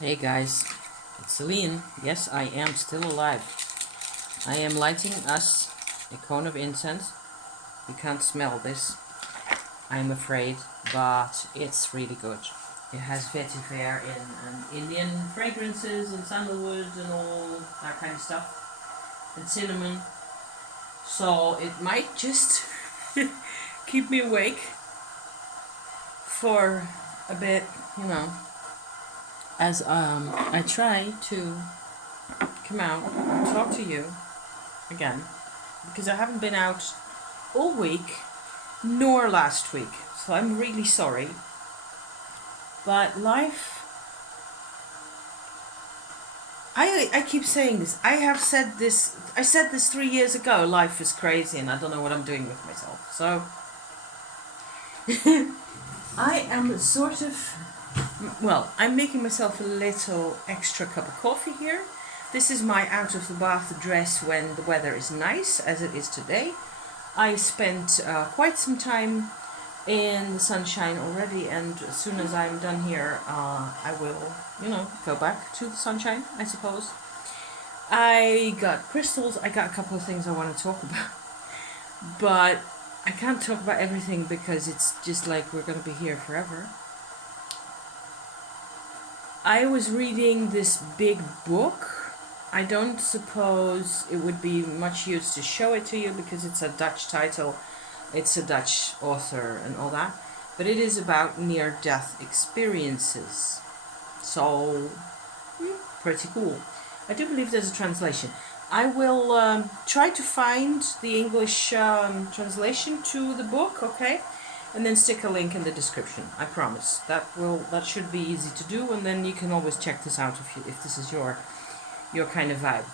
Hey guys, it's Celine. Yes, I am still alive. I am lighting us a cone of incense. You can't smell this, I'm afraid, but it's really good. It has vetiver and Indian fragrances and sandalwood and all that kind of stuff, and cinnamon. So it might just keep me awake for a bit, you know, as I try to come out and talk to you again, because I haven't been out all week nor last week. So I'm really sorry. But life, I keep saying this. I said this 3 years ago. Life is crazy and I don't know what I'm doing with myself. So I am sort of, well, I'm making myself a little extra cup of coffee here. This is my out of the bath dress when the weather is nice, as it is today. I spent quite some time in the sunshine already, and as soon as I'm done here, I will, go back to the sunshine, I suppose. I got crystals. I got a couple of things I want to talk about, but I can't talk about everything because it's just like we're going to be here forever. I was reading this big book. I don't suppose it would be much use to show it to you because it's a Dutch title, it's a Dutch author and all that, but it is about near-death experiences. So, pretty cool. I do believe there's a translation. I will try to find the English translation to the book, okay? And then stick a link in the description. I promise. That should be easy to do, and then you can always check this out if this is your kind of vibe.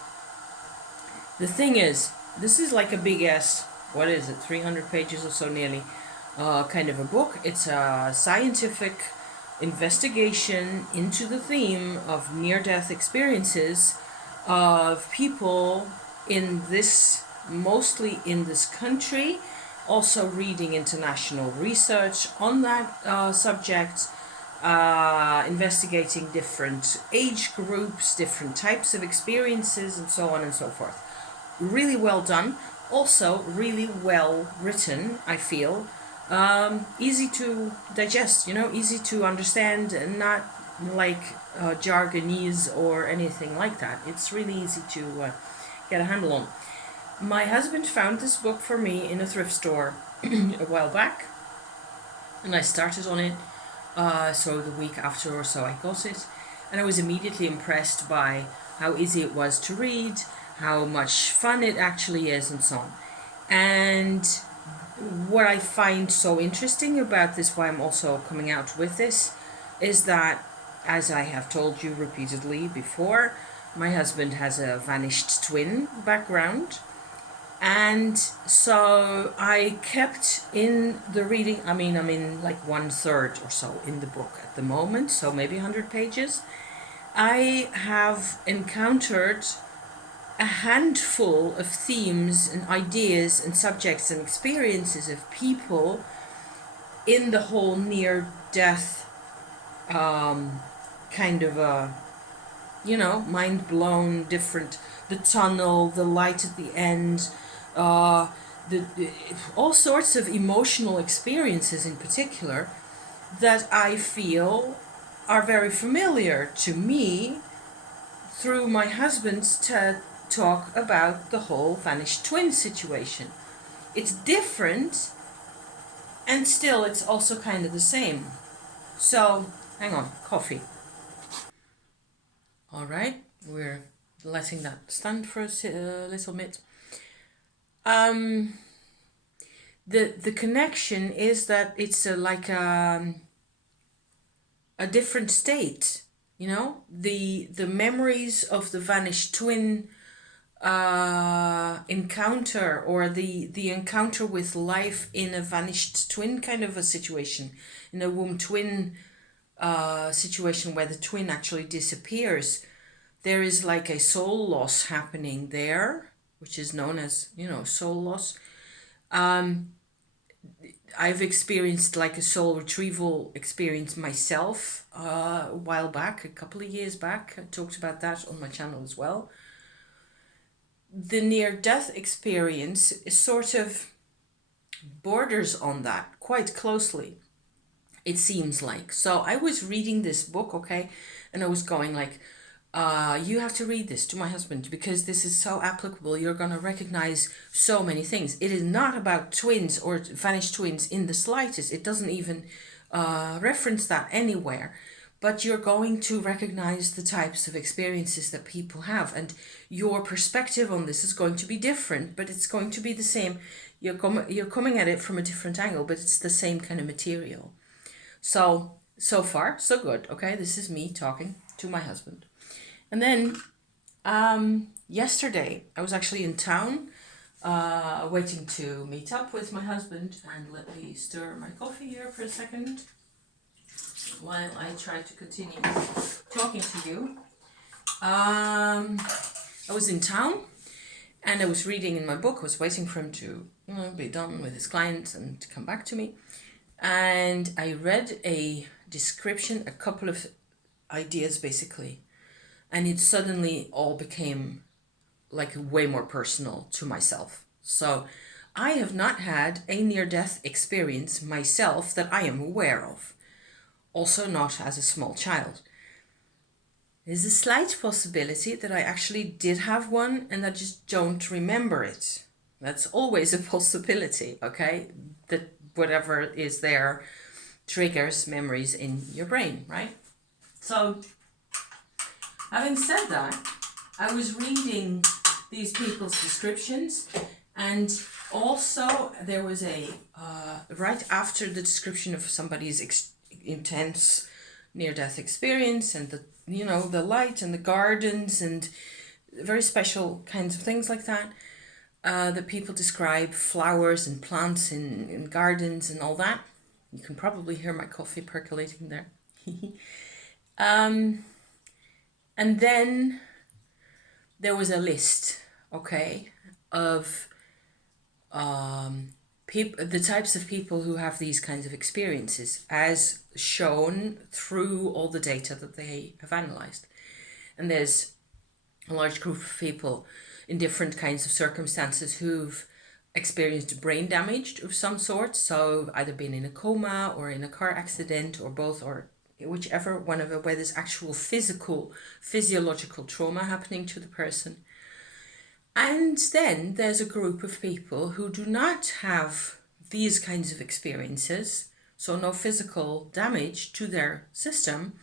The thing is, this is like a big ass, what is it, 300 pages or so nearly, kind of a book. It's a scientific investigation into the theme of near-death experiences of people in this, mostly in this country, also reading international research on that subject, investigating different age groups, different types of experiences, and so on and so forth. Really well done. Also, really well written, I feel. Easy to digest, easy to understand, and not like jargonese or anything like that. It's really easy to get a handle on. My husband found this book for me in a thrift store a while back, and I started on it. So the week after or so I got it, and I was immediately impressed by how easy it was to read, how much fun it actually is, and so on. And what I find so interesting about this, why I'm also coming out with this, is that, as I have told you repeatedly before, my husband has a vanished twin background. And so I kept in the reading, I'm in like 1/3 or so in the book at the moment, so maybe 100 pages. I have encountered a handful of themes and ideas and subjects and experiences of people in the whole near death kind of a, mind blown, different, the tunnel, the light at the end, the all sorts of emotional experiences in particular that I feel are very familiar to me through my husband's talk about the whole vanished twin situation. It's different, and still it's also kind of the same. So, hang on, coffee. All right, we're letting that stand for a little bit. The connection is that it's a different state. The memories of the vanished twin encounter, or the encounter with life in a vanished twin kind of a situation, in a womb twin situation where the twin actually disappears. There is like a soul loss happening there, which is known as, soul loss. I've experienced like a soul retrieval experience myself a while back, a couple of years back. I talked about that on my channel as well. The near-death experience is sort of borders on that quite closely, it seems like. So I was reading this book, okay, and I was going like, you have to read this to my husband because this is so applicable. You're going to recognize so many things. It is not about twins or vanished twins in the slightest. It doesn't even reference that anywhere. But you're going to recognize the types of experiences that people have. And your perspective on this is going to be different, but it's going to be the same. You're coming at it from a different angle, but it's the same kind of material. So far, so good. Okay, this is me talking to my husband. And then yesterday, I was actually in town waiting to meet up with my husband. And let me stir my coffee here for a second while I try to continue talking to you. I was in town and I was reading in my book. I was waiting for him to be done with his clients and to come back to me. And I read a description, a couple of ideas basically. And it suddenly all became like way more personal to myself. So I have not had a near-death experience myself that I am aware of. Also not as a small child. There's a slight possibility that I actually did have one and I just don't remember it. That's always a possibility, okay? That whatever is there triggers memories in your brain, right? So having said that, I was reading these people's descriptions, and also there was a right after the description of somebody's intense near-death experience and the light and the gardens and very special kinds of things like that. The people describe flowers and plants in gardens and all that. You can probably hear my coffee percolating there. And then there was a list, okay, of the types of people who have these kinds of experiences as shown through all the data that they have analyzed. And there's a large group of people in different kinds of circumstances who've experienced brain damage of some sort, so either been in a coma or in a car accident or both, or whichever one of it, where there's actual physiological trauma happening to the person. And then there's a group of people who do not have these kinds of experiences, so no physical damage to their system,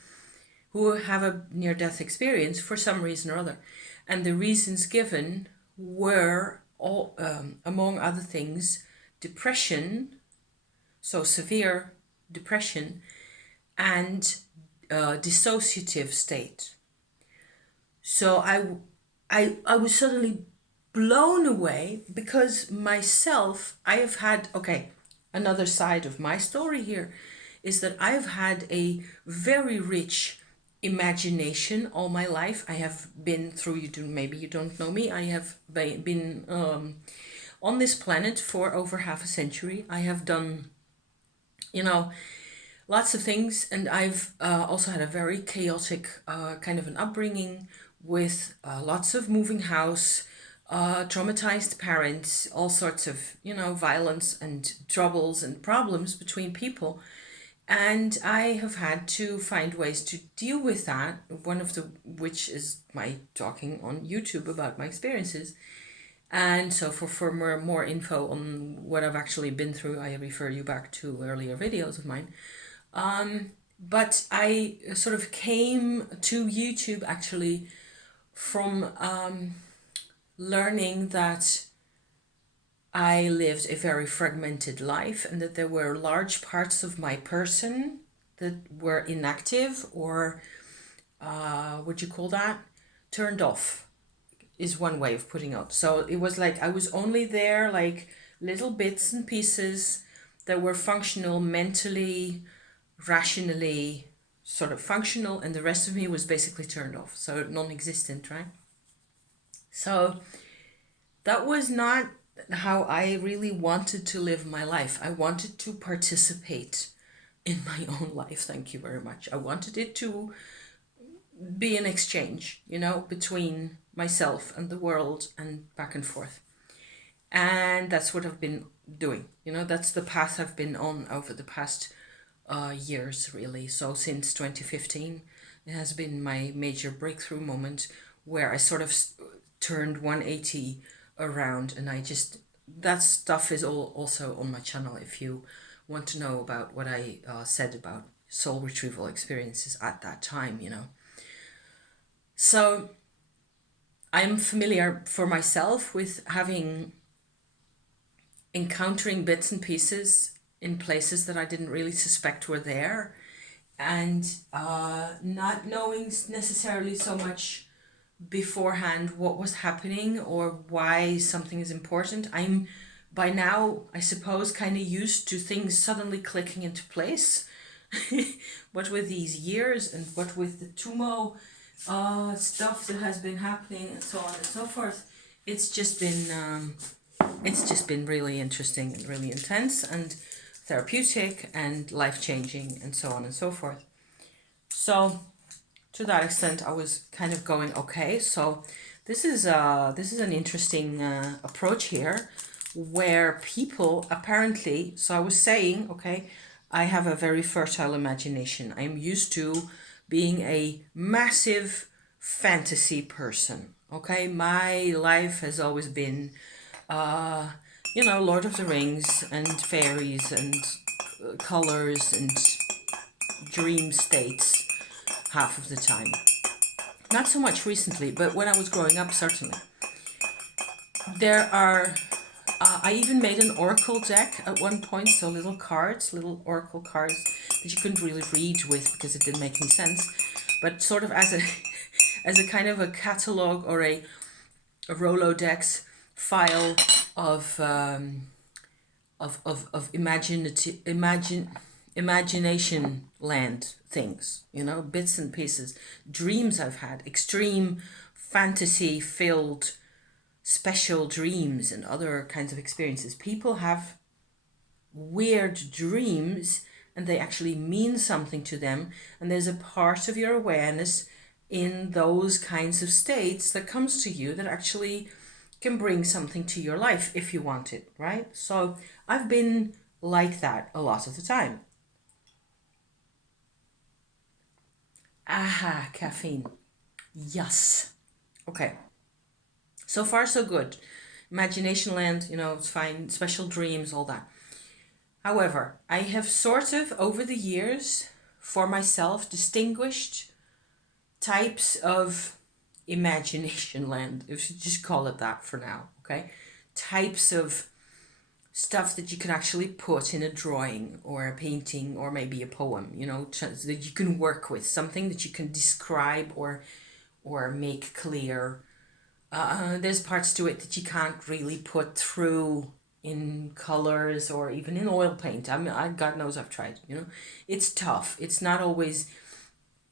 who have a near-death experience for some reason or other. And the reasons given were, all, among other things, depression, so severe depression, and dissociative state. So I was suddenly blown away because myself, I have had, okay, another side of my story here is that I've had a very rich imagination all my life. I have been through, maybe you don't know me, I have been on this planet for over half a century. I have done, lots of things, and I've also had a very chaotic kind of an upbringing with lots of moving house, traumatized parents, all sorts of, violence and troubles and problems between people. And I have had to find ways to deal with that, one of which is my talking on YouTube about my experiences. And so for more info on what I've actually been through, I refer you back to earlier videos of mine. But I sort of came to YouTube actually from learning that I lived a very fragmented life and that there were large parts of my person that were inactive or, what you call that? Turned off is one way of putting it. So it was like I was only there like little bits and pieces that were functional mentally, rationally, sort of functional, and the rest of me was basically turned off, so non-existent, right? So that was not how I really wanted to live my life. I wanted to participate in my own life. Thank you very much. I wanted it to be an exchange, between myself and the world and back and forth. And that's what I've been doing. That's the path I've been on over the past years, really. So since 2015, it has been my major breakthrough moment where I sort of turned 180 around, and that stuff is all also on my channel if you want to know about what I said about soul retrieval experiences at that time. So I'm familiar for myself with encountering bits and pieces in places that I didn't really suspect were there, and not knowing necessarily so much beforehand what was happening or why something is important. I'm by now, I suppose, kind of used to things suddenly clicking into place. What with these years and what with the Tumo stuff that has been happening and so on and so forth, it's just been really interesting and really intense and therapeutic and life-changing and so on and so forth. So to that extent, I was kind of going, okay, so this is an interesting approach here, where people apparently. So I was saying, okay, I have a very fertile imagination. I'm used to being a massive fantasy person. Okay, my life has always been, Lord of the Rings and fairies and colors and dream states half of the time. Not so much recently, but when I was growing up, certainly. There are, I even made an oracle deck at one point, so little oracle cards that you couldn't really read with because it didn't make any sense, but sort of as a, as a kind of a catalog or a Rolodex file of imagination land things, bits and pieces, dreams I've had, extreme fantasy filled special dreams and other kinds of experiences. People have weird dreams and they actually mean something to them, and there's a part of your awareness in those kinds of states that comes to you that actually can bring something to your life if you want it, right? So I've been like that a lot of the time. Aha, caffeine. Yes. Okay. So far, so good. Imagination land, it's fine. Special dreams, all that. However, I have sort of, over the years, for myself, distinguished types of imagination land, if you just call it that for now, okay? Types of stuff that you can actually put in a drawing or a painting or maybe a poem, that you can work with, something that you can describe or make clear. There's parts to it that you can't really put through in colors or even in oil paint. God knows I've tried, It's tough. It's not always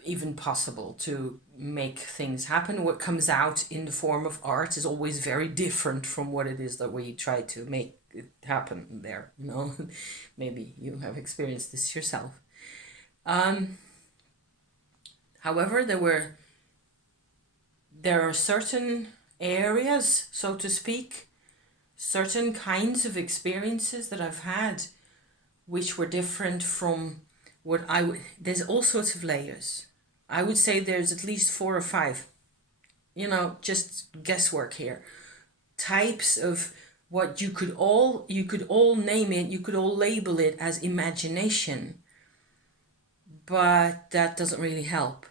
even possible to make things happen. What comes out in the form of art is always very different from what it is that we try to make it happen there, Maybe you have experienced this yourself. However, there are certain areas, so to speak, certain kinds of experiences that I've had which were different from what there's all sorts of layers. I would say there's at least 4 or 5, just guesswork here. Types of what you could all name it, you could all label it as imagination, but that doesn't really help.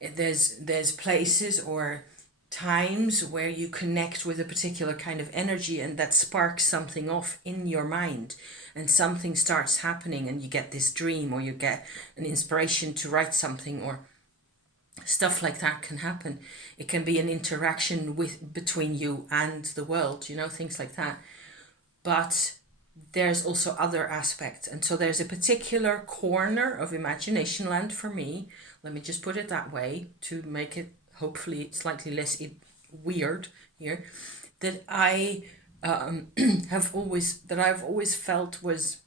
There's places or times where you connect with a particular kind of energy and that sparks something off in your mind, and something starts happening and you get this dream or you get an inspiration to write something, or stuff like that can happen. It can be an interaction between you and the world, things like that. But there's also other aspects, and so there's a particular corner of imagination land for me, let me just put it that way to make it hopefully slightly less weird here, that I I've always felt was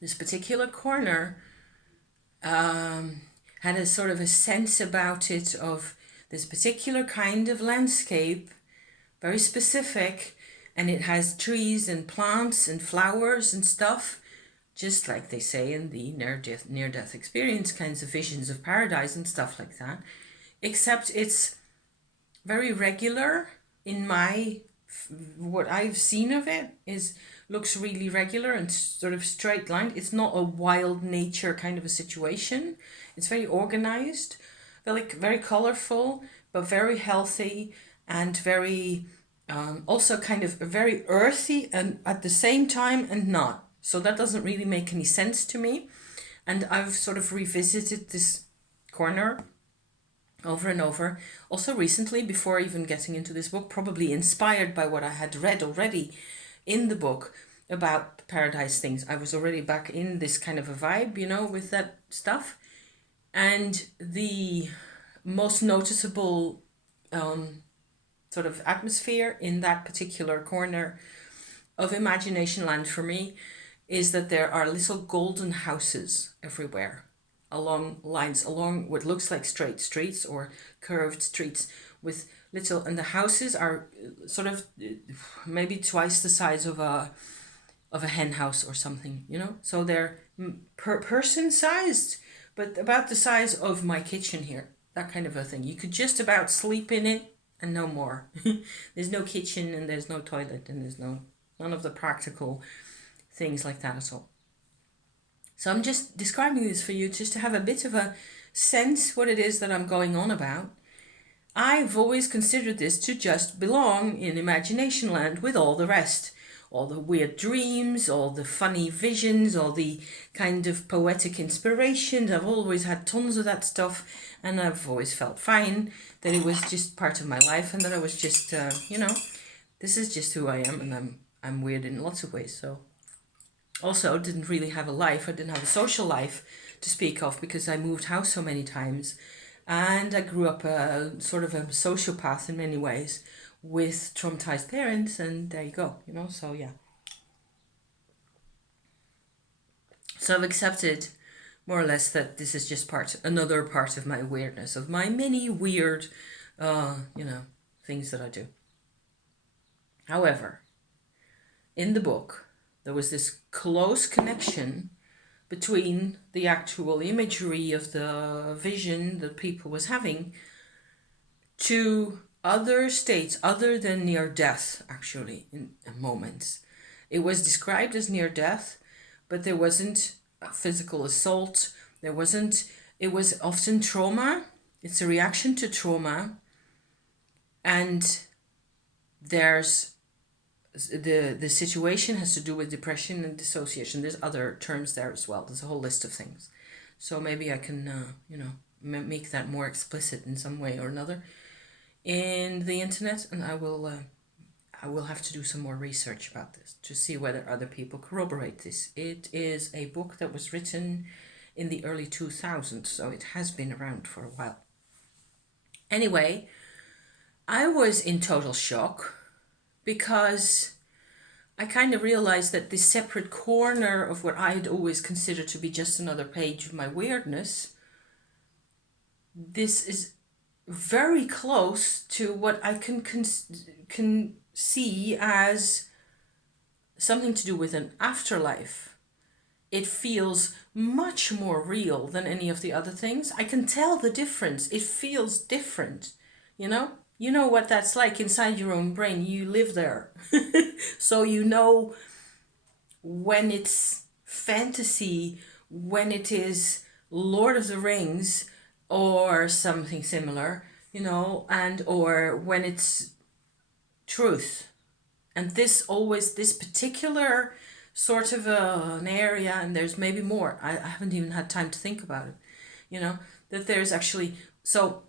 this particular corner had a sort of a sense about it of this particular kind of landscape, very specific, and it has trees and plants and flowers and stuff, just like they say in the near-death experience kinds of visions of paradise and stuff like that, except it's very regular in what I've seen of it is looks really regular and sort of straight lined. It's not a wild nature kind of a situation. It's very organized, very colorful, but very healthy and very also kind of very earthy and at the same time and not. So that doesn't really make any sense to me. And I've sort of revisited this corner over and over. Also recently, before even getting into this book, probably inspired by what I had read already in the book about paradise things. I was already back in this kind of a vibe, with that stuff. And the most noticeable sort of atmosphere in that particular corner of imagination land for me is that there are little golden houses everywhere along what looks like straight streets or curved streets with little, and the houses are sort of maybe twice the size of a hen house or something, so they're person sized, but about the size of my kitchen here, that kind of a thing. You could just about sleep in it and no more. There's no kitchen and there's no toilet and there's none of the practical things like that at all. So I'm just describing this for you just to have a bit of a sense what it is that I'm going on about. I've always considered this to just belong in imagination land with all the rest. All the weird dreams, all the funny visions, all the kind of poetic inspirations. I've always had tons of that stuff, and I've always felt fine that it was just part of my life and that I was just, this is just who I am, and I'm weird in lots of ways, so... Also, didn't really have a life. I didn't have a social life to speak of because I moved house so many times. And I grew up sort of a sociopath in many ways with traumatized parents. And there you go, so yeah. So I've accepted more or less that this is just another part of my weirdness, of my many weird, things that I do. However, in the book, there was this close connection between the actual imagery of the vision that people was having to other states other than near death, actually, in moments. It was described as near death, but there wasn't a physical assault. It was often trauma. It's a reaction to trauma. And there's the situation has to do with depression and dissociation. There's other terms there as well. There's a whole list of things. So maybe I can, make that more explicit in some way or another in the internet, and I will have to do some more research about this to see whether other people corroborate this. It is a book that was written in the early 2000s, so it has been around for a while. Anyway, I was in total shock because I kind of realized that this separate corner of what I had always considered to be just another page of my weirdness, this is very close to what I can see as something to do with an afterlife. It feels much more real than any of the other things. I can tell the difference. It feels different, You know what that's like inside your own brain. You live there. So when it's fantasy, when it is Lord of the Rings or something similar, or when it's truth. And this particular sort of an area, and there's maybe more. I haven't even had time to think about it, that there's actually... So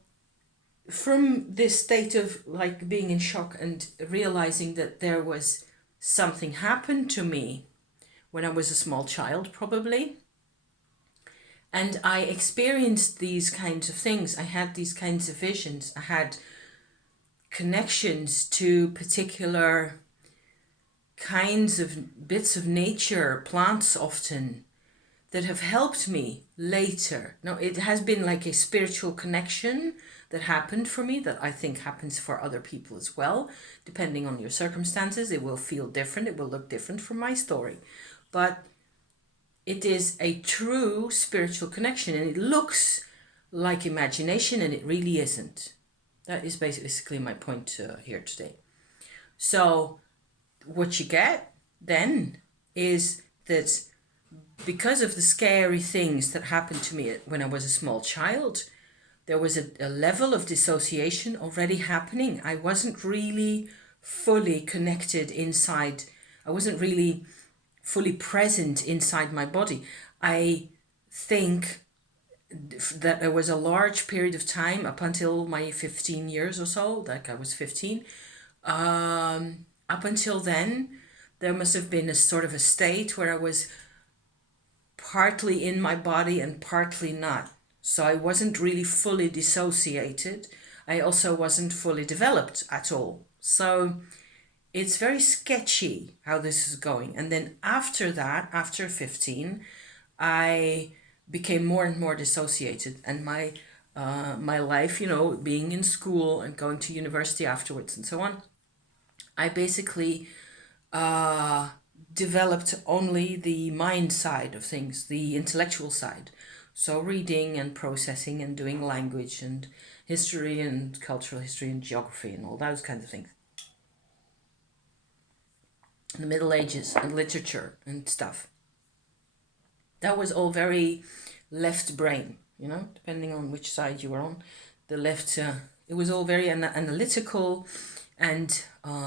from this state of being in shock and realizing that there was something happened to me when I was a small child, probably, and I experienced these kinds of things. I had these kinds of visions. I had connections to particular kinds of bits of nature, plants often, that have helped me later. Now, it has been like a spiritual connection that happened for me that I think happens for other people as well. Depending on your circumstances, it will feel different. It will look different from my story. But it is a true spiritual connection, and it looks like imagination, and it really isn't. That is basically my point here today. So what you get then is that because of the scary things that happened to me when I was a small child, there was a level of dissociation already happening. I wasn't really fully connected inside. I wasn't really fully present inside my body. I think that there was a large period of time up until my 15 years or so, like I was 15. Up until then, there must have been a sort of a state where I was partly in my body and partly not. So I wasn't really fully dissociated. I also wasn't fully developed at all. So it's very sketchy how this is going. And then after that, after 15, I became more and more dissociated. And my life, being in school and going to university afterwards and so on, I basically developed only the mind side of things, the intellectual side. So reading and processing and doing language and history and cultural history and geography and all those kinds of things. The Middle Ages and literature and stuff. That was all very left brain, depending on which side you were on. The left, it was all very analytical and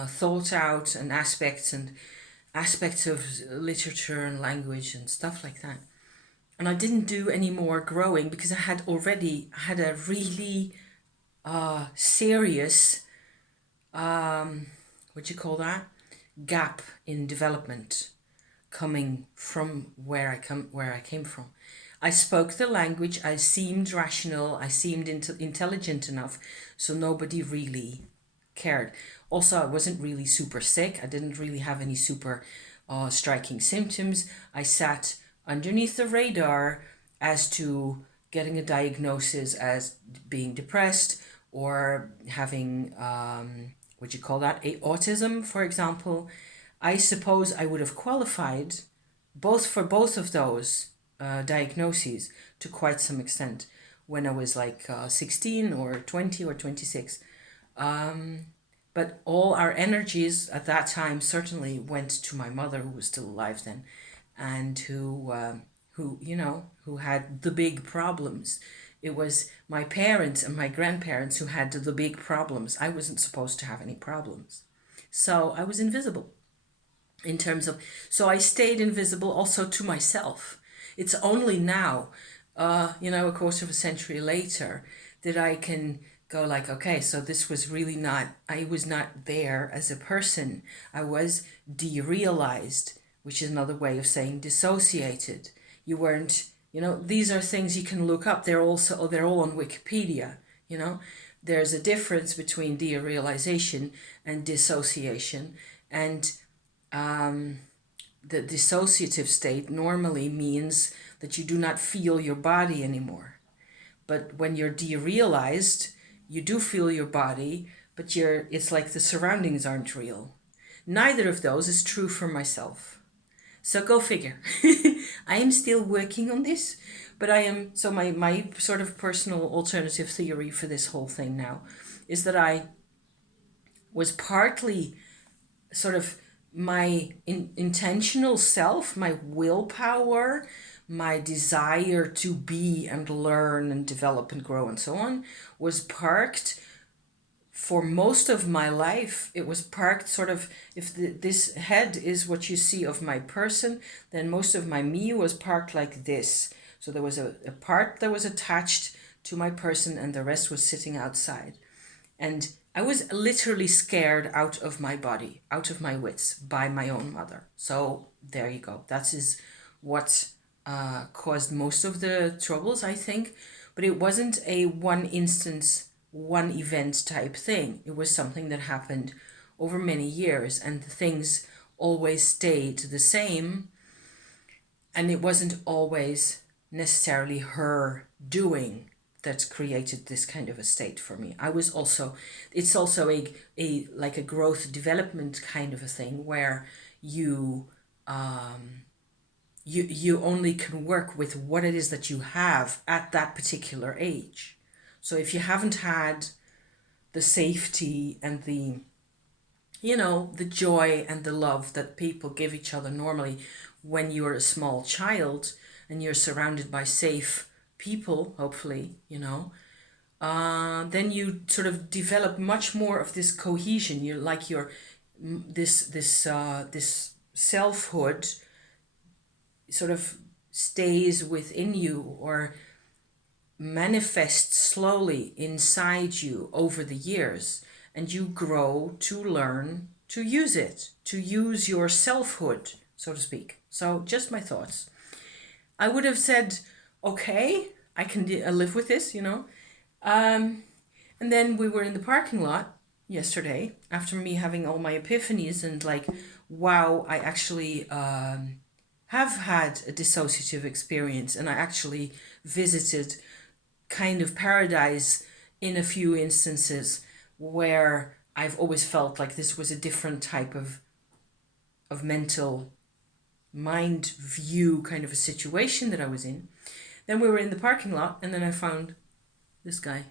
thought out, and aspects of literature and language and stuff like that. And I didn't do any more growing because I had already had a really serious, gap in development coming from where I came from. I spoke the language, I seemed rational, I seemed intelligent enough, so nobody really cared. Also, I wasn't really super sick. I didn't really have any super striking symptoms. I sat underneath the radar as to getting a diagnosis as being depressed or having autism, for example. I suppose I would have qualified for both of those diagnoses to quite some extent when I was like 16 or 20 or 26. But all our energies at that time certainly went to my mother, who was still alive then, and who had the big problems. It was my parents and my grandparents who had the big problems. I wasn't supposed to have any problems. So I was invisible so I stayed invisible also to myself. It's only now, a quarter of a century later, that I can go like, okay, so this was really I was not there as a person. I was derealized, which is another way of saying dissociated. You weren't, these are things you can look up. They're all on Wikipedia, There's a difference between derealization and dissociation. And the dissociative state normally means that you do not feel your body anymore. But when you're derealized, you do feel your body, but it's like the surroundings aren't real. Neither of those is true for myself. So go figure. I am still working on this, but my sort of personal alternative theory for this whole thing now is that I was partly sort of my intentional self, my willpower, my desire to be and learn and develop and grow and so on, was parked for most of my life. It was parked sort of, if this head is what you see of my person, then most of my me was parked like this. So there was a part that was attached to my person and the rest was sitting outside. And I was literally scared out of my body, out of my wits by my own mother. So there you go. That is what caused most of the troubles, I think. But it wasn't a one instance, one event type thing. It was something that happened over many years, and things always stayed the same, and it wasn't always necessarily her doing that created this kind of a state for me. It's also a like a growth development kind of a thing where you you only can work with what it is that you have at that particular age. So if you haven't had the safety and the the joy and the love that people give each other normally when you're a small child and you're surrounded by safe people, hopefully, then you sort of develop much more of this cohesion. You like your this selfhood sort of stays within you or manifests slowly inside you over the years, and you grow to learn to use it, to use your selfhood, so to speak. So just my thoughts. I would have said, okay, I can live with this, and then we were in the parking lot yesterday after me having all my epiphanies and like, wow, I actually have had a dissociative experience, and I actually visited kind of paradise in a few instances where I've always felt like this was a different type of mental mind view kind of a situation that I was in. Then we were in the parking lot, and then I found this guy.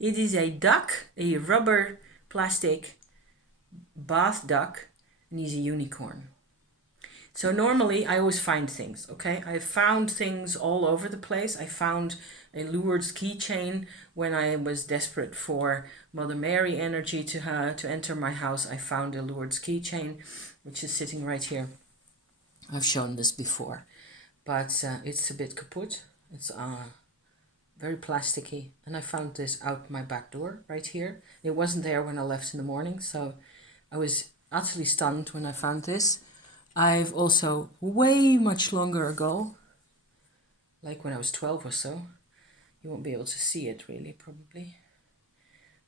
It is a duck, a rubber plastic bath duck, and he's a unicorn. So normally I always find things, okay? I found things all over the place. I found a Lourdes keychain when I was desperate for Mother Mary energy to enter my house. I found a Lourdes keychain, which is sitting right here. I've shown this before, but it's a bit kaput. It's very plasticky, and I found this out my back door right here. It wasn't there when I left in the morning, so I was utterly stunned when I found this. I've also, way much longer ago, like when I was 12 or so, you won't be able to see it really, probably,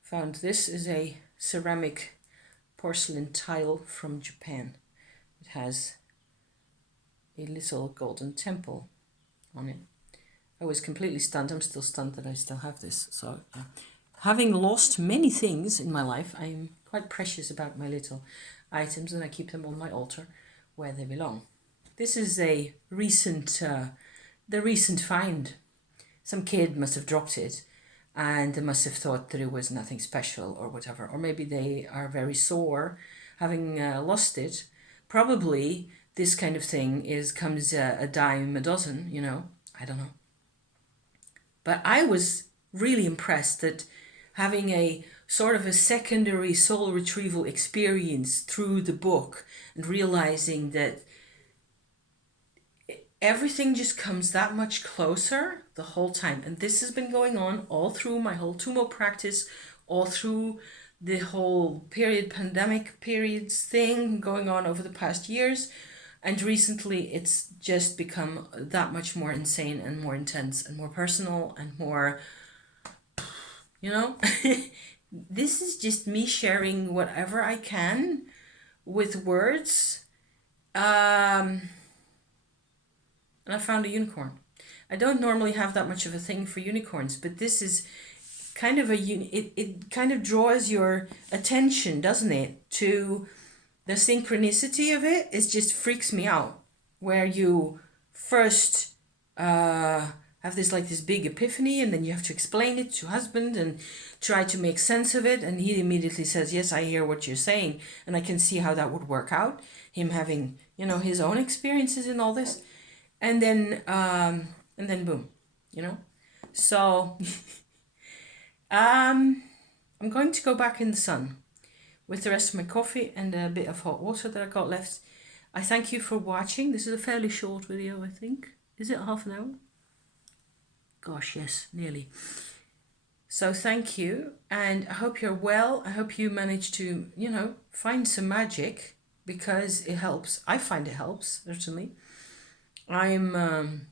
found this is a ceramic porcelain tile from Japan. It has a little golden temple on it. I was completely stunned. I'm still stunned that I still have this. So, having lost many things in my life, I'm quite precious about my little items, and I keep them on my altar where they belong. This is the recent find. Some kid must have dropped it, and they must have thought that it was nothing special or whatever. Or maybe they are very sore having lost it. Probably this kind of thing comes a dime a dozen, I don't know. But I was really impressed that having a sort of a secondary soul retrieval experience through the book and realizing that everything just comes that much closer the whole time. And this has been going on all through my whole Tumo practice, all through the whole pandemic periods thing going on over the past years. And recently it's just become that much more insane and more intense and more personal and more, this is just me sharing whatever I can with words. And I found a unicorn. I don't normally have that much of a thing for unicorns, but this is kind of it kind of draws your attention, doesn't it, to the synchronicity of it. It just freaks me out, where you first have this big epiphany, and then you have to explain it to husband and try to make sense of it, and he immediately says, yes, I hear what you're saying, and I can see how that would work out, him having his own experiences in all this, and then boom, so I'm going to go back in the sun with the rest of my coffee and a bit of hot water that I got left. I thank you for watching. This is a fairly short video, I think. Is it half an hour? Gosh, yes, nearly. So thank you, and I hope you're well. I hope you manage to, find some magic, because it helps. I find it helps, certainly. I'm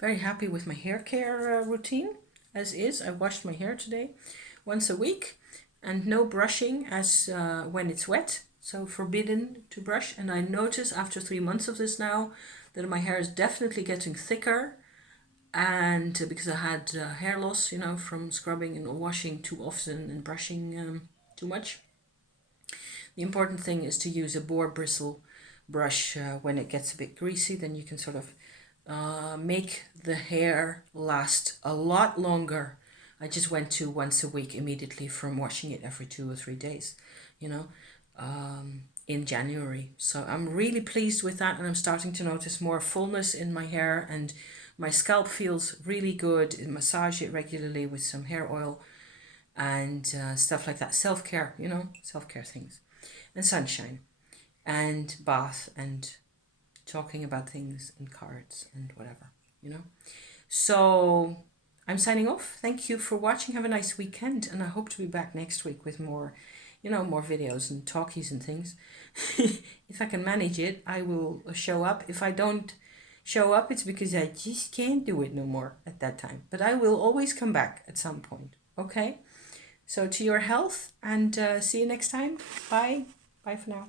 very happy with my hair care routine, as is. I washed my hair today once a week, and no brushing as when it's wet. So forbidden to brush. And I notice after 3 months of this now that my hair is definitely getting thicker, and because I had hair loss, you know, from scrubbing and washing too often and brushing too much. The important thing is to use a boar bristle brush when it gets a bit greasy. Then you can sort of make the hair last a lot longer. I just went to once a week immediately from washing it every 2 or 3 days, you know, in January. So I'm really pleased with that, and I'm starting to notice more fullness in my hair, and my scalp feels really good. I massage it regularly with some hair oil and stuff like that. Self-care, you know, self-care things. And sunshine and bath and talking about things and cards and whatever, you know. So I'm signing off. Thank you for watching. Have a nice weekend, and I hope to be back next week with more, you know, more videos and talkies and things. If I can manage it, I will show up. If I don't show up, it's because I just can't do it no more at that time. But I will always come back at some point. Okay? So to your health, and see you next time. Bye. Bye for now.